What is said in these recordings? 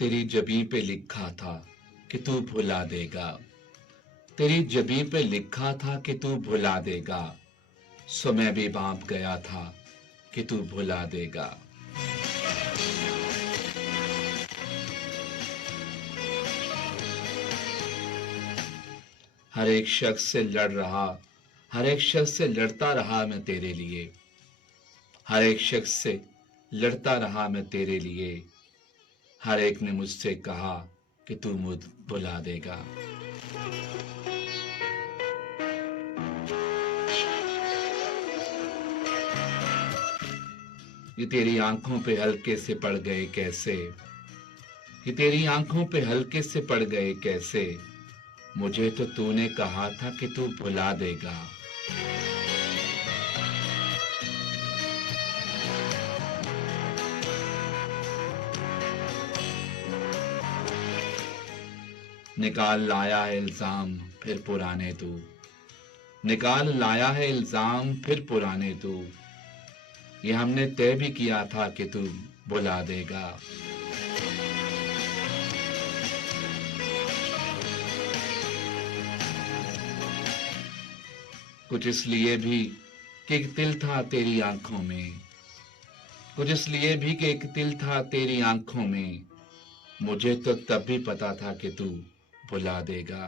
तेरी जबीं पे लिखा था कि तू भुला देगा। तेरी जबीं पे लिखा था कि तू भुला देगा। सो मैं भी भांप गया था कि तू भुला देगा। हर एक शख्स से लड़ रहा, हर एक शख्स से लड़ता रहा मैं तेरे लिए। हर एक शख्स से लड़ता रहा मैं तेरे लिए। हर एक ने मुझसे कहा कि तू मुझ भुला देगा। ये तेरी आंखों पे हल्के से पड़ गए कैसे, ये तेरी आंखों पे हल्के से पड़ गए कैसे। मुझे तो तूने कहा था कि तू भुला देगा। निकाल लाया है इल्जाम फिर पुराने तू, निकाल लाया है इल्जाम फिर पुराने तू। ये हमने तय भी किया था कि तू भुला देगा। कुछ इसलिए भी कि एक दिल था तेरी आंखों में, कुछ इसलिए भी कि एक दिल था तेरी आंखों में। मुझे तो तब भी पता था कि तू भुला देगा।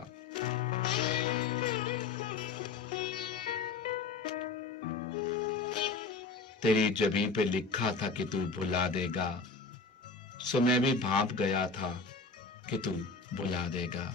तेरी जबीं पे लिखा था कि तू भुला देगा। सो मैं भी भांप गया था कि तू भुला देगा।